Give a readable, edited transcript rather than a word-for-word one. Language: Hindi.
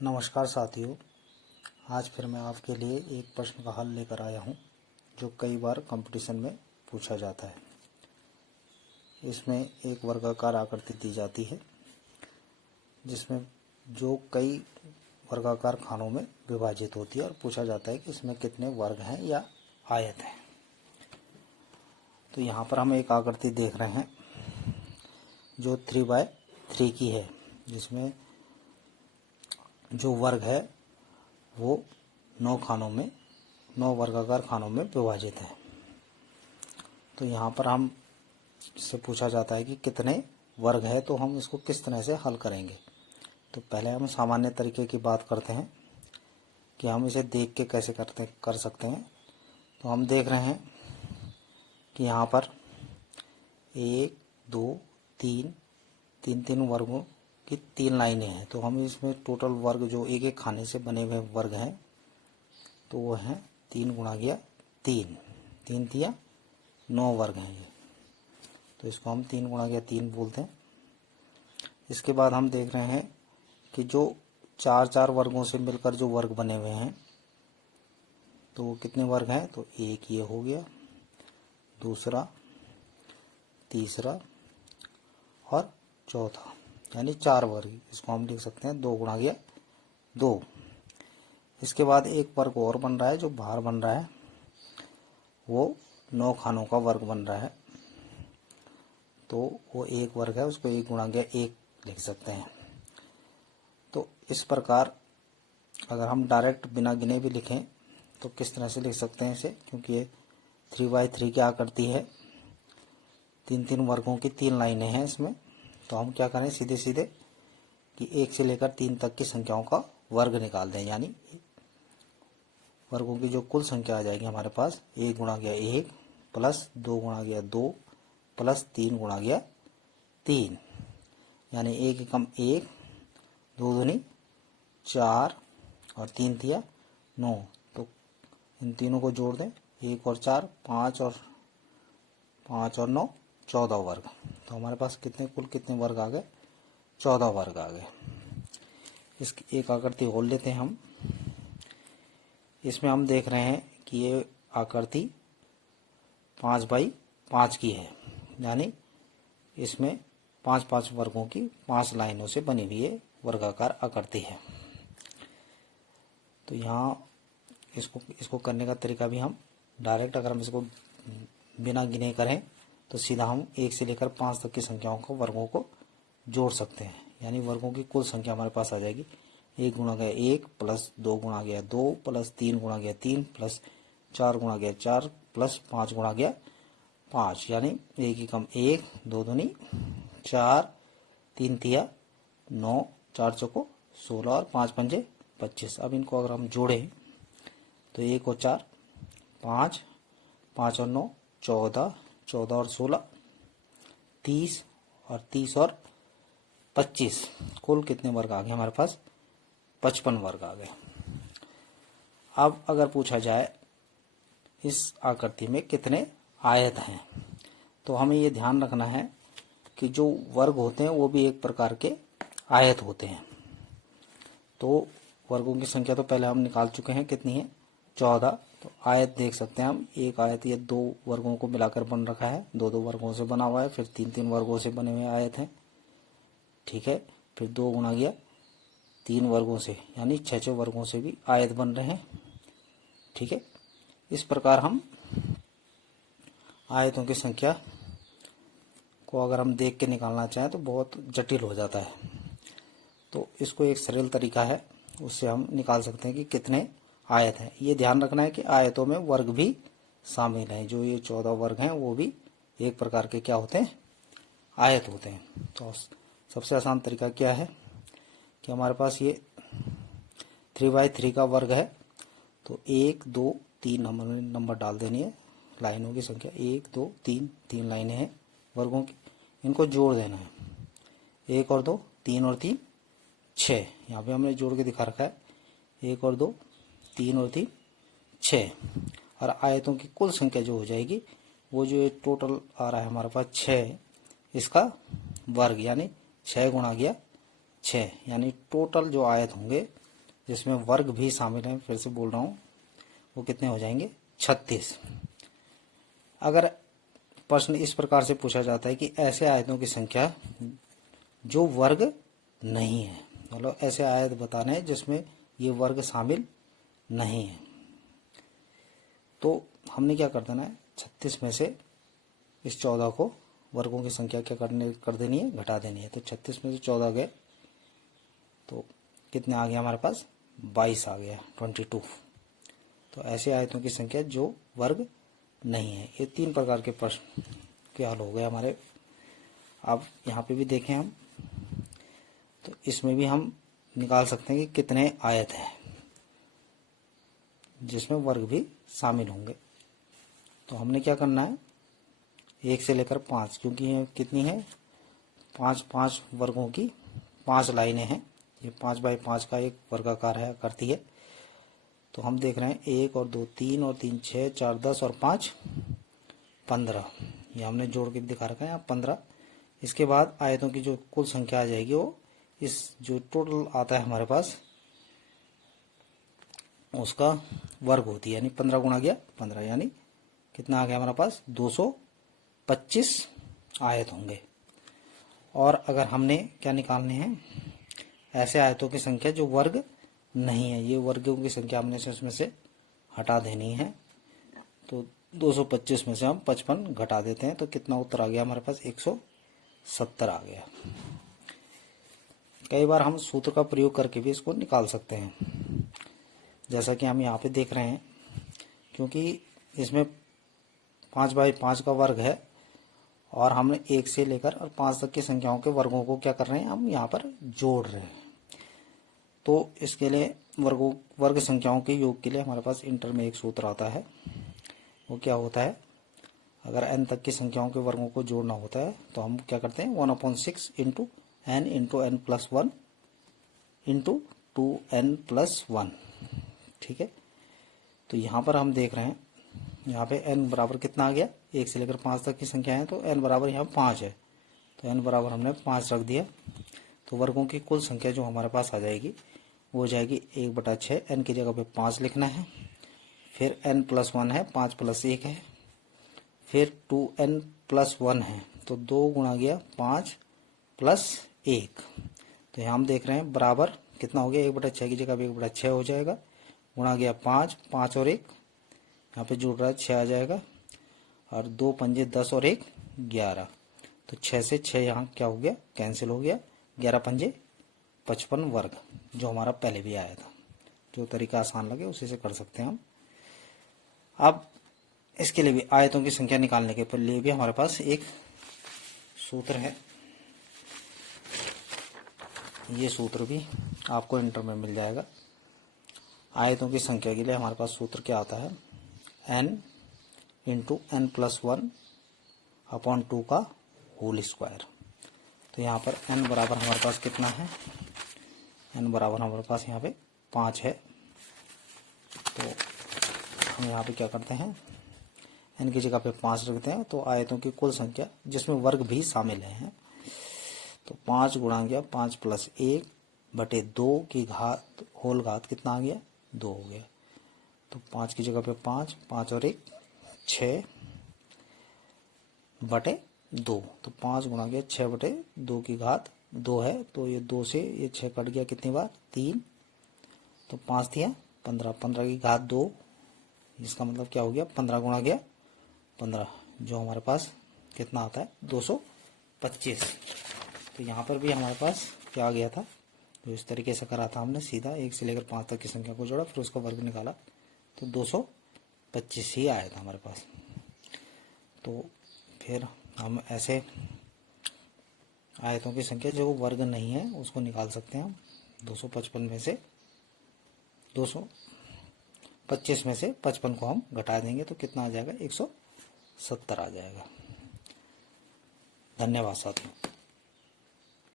नमस्कार साथियों, आज फिर मैं आपके लिए एक प्रश्न का हल लेकर आया हूं जो कई बार कंपटीशन में पूछा जाता है। इसमें एक वर्गाकार आकृति दी जाती है जिसमें जो कई वर्गाकार खानों में विभाजित होती है और पूछा जाता है कि इसमें कितने वर्ग हैं या आयत हैं। तो यहाँ पर हम एक आकृति देख रहे हैं जो 3x3 की है, जिसमें जो वर्ग है वो 9 वर्गाकार खानों में विभाजित है। तो यहाँ पर हम इससे पूछा जाता है कि कितने वर्ग है, तो हम इसको किस तरह से हल करेंगे। तो पहले हम सामान्य तरीके की बात करते हैं कि हम इसे देख के कैसे कर सकते हैं। तो हम देख रहे हैं कि यहाँ पर 1 2 3 वर्गों की 3 लाइनें हैं। तो हम इसमें टोटल वर्ग जो एक एक खाने से बने हुए वर्ग हैं तो वो हैं 3 गुणा गया 3 तिया 9 वर्ग हैं ये। तो इसको हम 3 गुणा गया 3 बोलते हैं। इसके बाद हम देख रहे हैं कि जो 4 वर्गों से मिलकर जो वर्ग बने हुए हैं तो वो कितने वर्ग हैं। तो एक ये हो गया, दूसरा, तीसरा और चौथा, यानी 4 वर्ग। इसको हम लिख सकते हैं 2 गुणा गया 2। इसके बाद एक वर्ग और बन रहा है, जो बाहर बन रहा है वो 9 खानों का वर्ग बन रहा है। तो वो एक वर्ग है, उसको 1 गुणा गया 1 लिख सकते हैं। तो इस प्रकार अगर हम डायरेक्ट बिना गिने भी लिखें तो किस तरह से लिख सकते हैं इसे, क्योंकि ये 3x3 की आकृति है, 3 वर्गों की 3 लाइनें हैं इसमें। तो हम क्या करें, सीधे सीधे कि 1 से लेकर 3 तक की संख्याओं का वर्ग निकाल दें, यानी वर्गों की जो कुल संख्या आ जाएगी हमारे पास 1 गुणा गया 1 प्लस 2 गुणा गया 2 प्लस 3 गुणा गया 3, यानी 1 एकम 1, 2 दूनी 4 और 3 तिया 9। तो इन तीनों को जोड़ दें, 1 और 4 5 और 9 14 वर्ग। तो हमारे पास कितने वर्ग आ गए, 14 वर्ग आ गए। इसकी एक आकृति और लेते हैं हम। इसमें हम देख रहे हैं कि ये आकृति 5x5 की है, यानी इसमें 5 वर्गों की 5 लाइनों से बनी हुई ये वर्गाकार आकृति है। तो यहाँ इसको करने का तरीका भी हम डायरेक्ट, अगर हम इसको बिना गिने करें तो सीधा हम 1 से लेकर 5 तक की संख्याओं को वर्गों को जोड़ सकते हैं, यानी वर्गों की कुल संख्या हमारे पास आ जाएगी 1 गुणा गया 1 प्लस 2 गुणा गया 2 प्लस 3 गुणा गया 3 प्लस 4 गुणा गया 4 प्लस 5 गुणा गया 5, यानी 1 एकम 1, 2 दूनी 4, 3 तिया 9, 4 चौको 16 और 5 पंजे 25। अब इनको अगर हम जोड़ें तो 1 और 4 5, 5 और 9 14, 14 और 16 30 और 30 और 25, कुल कितने वर्ग आ गए हमारे पास, 55 वर्ग आ गए। अब अगर पूछा जाए इस आकृति में कितने आयत हैं, तो हमें ये ध्यान रखना है कि जो वर्ग होते हैं वो भी एक प्रकार के आयत होते हैं। तो वर्गों की संख्या तो पहले हम निकाल चुके हैं, कितनी है 14। तो आयत देख सकते हैं हम, एक आयत ये 2 वर्गों को मिलाकर बन रखा है, 2 वर्गों से बना हुआ है, फिर 3 वर्गों से बने हुए आयत हैं, ठीक है। फिर 2 गुणा गया 3 वर्गों से, यानी 6 वर्गों से भी आयत बन रहे हैं, ठीक है। इस प्रकार हम आयतों की संख्या को अगर हम देख के निकालना चाहें तो बहुत जटिल हो जाता है। तो इसको एक सरल तरीका है, उससे हम निकाल सकते हैं कि कितने आयत हैं। ये ध्यान रखना है कि आयतों में वर्ग भी शामिल हैं, जो ये 14 वर्ग हैं वो भी एक प्रकार के क्या होते हैं, आयत होते हैं। तो सबसे आसान तरीका क्या है कि हमारे पास ये 3x3 का वर्ग है, तो 1 2 3 हमने नंबर डाल देनी है, लाइनों की संख्या 1 2 3 लाइनें हैं वर्गों की, इनको जोड़ देना है, 1 और 2 3 और 3 6, यहाँ पे हमने जोड़ के दिखा रखा है, 1 और 2 3 और 3 6। और आयतों की कुल संख्या जो हो जाएगी वो जो टोटल आ रहा है हमारे पास 6, इसका वर्ग, यानी 6 गुणा गया 6, यानी टोटल जो आयत होंगे जिसमें वर्ग भी शामिल है, फिर से बोल रहा हूँ, वो कितने हो जाएंगे? 36। अगर प्रश्न इस प्रकार से पूछा जाता है कि ऐसे आयतों की संख्या जो वर्ग नहीं है, मतलब ऐसे आयत बताने हैं जिसमें ये वर्ग शामिल नहीं है, तो हमने क्या कर देना है? 36 में से इस 14 को, वर्गों की संख्या क्या कर देनी है? घटा देनी है। तो 36 में से 14 गए तो कितने आ गया हमारे पास? 22 आ गया, 22। तो ऐसे आयतों की संख्या जो वर्ग नहीं है। ये 3 प्रकार के प्रश्न के हल हो गए हमारे। अब यहाँ पे भी देखें हम, तो इसमें भी हम निकाल सकते हैं कि कितने आयत हैं जिसमें वर्ग भी शामिल होंगे। तो हमने क्या करना है? 1 से लेकर 5, क्योंकि ये कितनी है? 5 वर्गों की 5 लाइनें हैं। ये 5 बाई 5 का एक वर्गाकार है, करती है। तो हम देख रहे हैं 1 और 2 3 और 3 6 4 10 और 5 15। ये हमने जोड़ के दिखा रखा है यहाँ 15। इसके बाद आयतों की जो कुल संख्या आ जाएगी वो इस जो टोटल आता है हमारे पास उसका वर्ग होती है, यानी 15 गुणा गया 15, यानी कितना आ गया हमारे पास? 225 आयत होंगे। और अगर हमने क्या निकालने हैं? ऐसे आयतों की संख्या जो वर्ग नहीं है, ये वर्गों की संख्या हमने से उसमें से हटा देनी है। तो 225 में से हम 55 घटा देते हैं, तो कितना उत्तर आ गया हमारे पास? 170 आ गया। कई बार हम सूत्र का प्रयोग करके भी इसको निकाल सकते हैं, जैसा कि हम यहाँ पे देख रहे हैं, क्योंकि इसमें 5 बाई 5 का वर्ग है और हमने 1 से लेकर और 5 तक की संख्याओं के वर्गों को क्या कर रहे हैं? हम यहाँ पर जोड़ रहे हैं। तो इसके लिए वर्ग संख्याओं के योग के लिए हमारे पास इंटर में एक सूत्र आता है। वो क्या होता है? अगर n तक की संख्याओं के वर्गों को जोड़ना होता है तो हम क्या करते हैं? 1/6 into n plus 1 into 2n+1। ठीक है। तो यहाँ पर हम देख रहे हैं, यहाँ पे n बराबर कितना आ गया? 1 से लेकर 5 तक की संख्या है, तो n बराबर यहाँ 5 है, तो n बराबर हमने 5 रख दिया। तो वर्गों की कुल संख्या जो हमारे पास आ जाएगी वो हो जाएगी 1/6। n की जगह पे 5 लिखना है, फिर n+1 है, 5 + 1 है, फिर 2n+1 है, तो 2 गुणा गया 5 + 1। तो यहाँ हम देख रहे हैं बराबर कितना हो गया? 1/6 की जगह पे 1/6 हो जाएगा, गुणा गया 5 और 1 यहाँ पे जुड़ रहा है 6 आ जाएगा, और 2 पंजे 10 और 1 11। तो 6 से 6 यहाँ क्या हो गया? कैंसिल हो गया। 11 पंजे 55 वर्ग, जो हमारा पहले भी आया था। जो तरीका आसान लगे उसी से कर सकते हैं हम। अब इसके लिए भी, आयतों की संख्या निकालने के लिए भी हमारे पास एक सूत्र है। ये सूत्र भी आपको इंटर में मिल जाएगा। आयतों की संख्या के लिए हमारे पास सूत्र क्या आता है? n इंटू n+1/2 का होल स्क्वायर। तो यहाँ पर n बराबर हमारे पास कितना है? n बराबर हमारे पास यहाँ पे 5 है। तो हम यहाँ पे क्या करते हैं? n की जगह पे 5 रखते हैं, तो आयतों की कुल संख्या जिसमें वर्ग भी शामिल है, तो 5 गुणा गया 5 + 1/2 की घात होल घात कितना आ गया? 2 हो गया। तो 5 की जगह पे 5 और 1 6/2। तो 5 गुणा गया 6/2 की घात 2 है, तो ये 2 से ये 6 कट गया कितनी बार? 3। तो 5 दिया 15, 15 की घात 2, इसका मतलब क्या हो गया? 15 गुणा गया 15, जो हमारे पास कितना आता है? 225। तो यहाँ पर भी हमारे पास क्या आ गया था? तो इस तरीके से करा था हमने, सीधा 1 से लेकर 5 तक की संख्या को जोड़ा, फिर उसका वर्ग निकाला, तो 225 ही आया था हमारे पास। तो फिर हम ऐसे आयतों की संख्या जो वर्ग नहीं है उसको निकाल सकते हैं हम। 225 में से 55 को हम घटा देंगे तो कितना आ जाएगा? 170 आ जाएगा। धन्यवाद साथियों।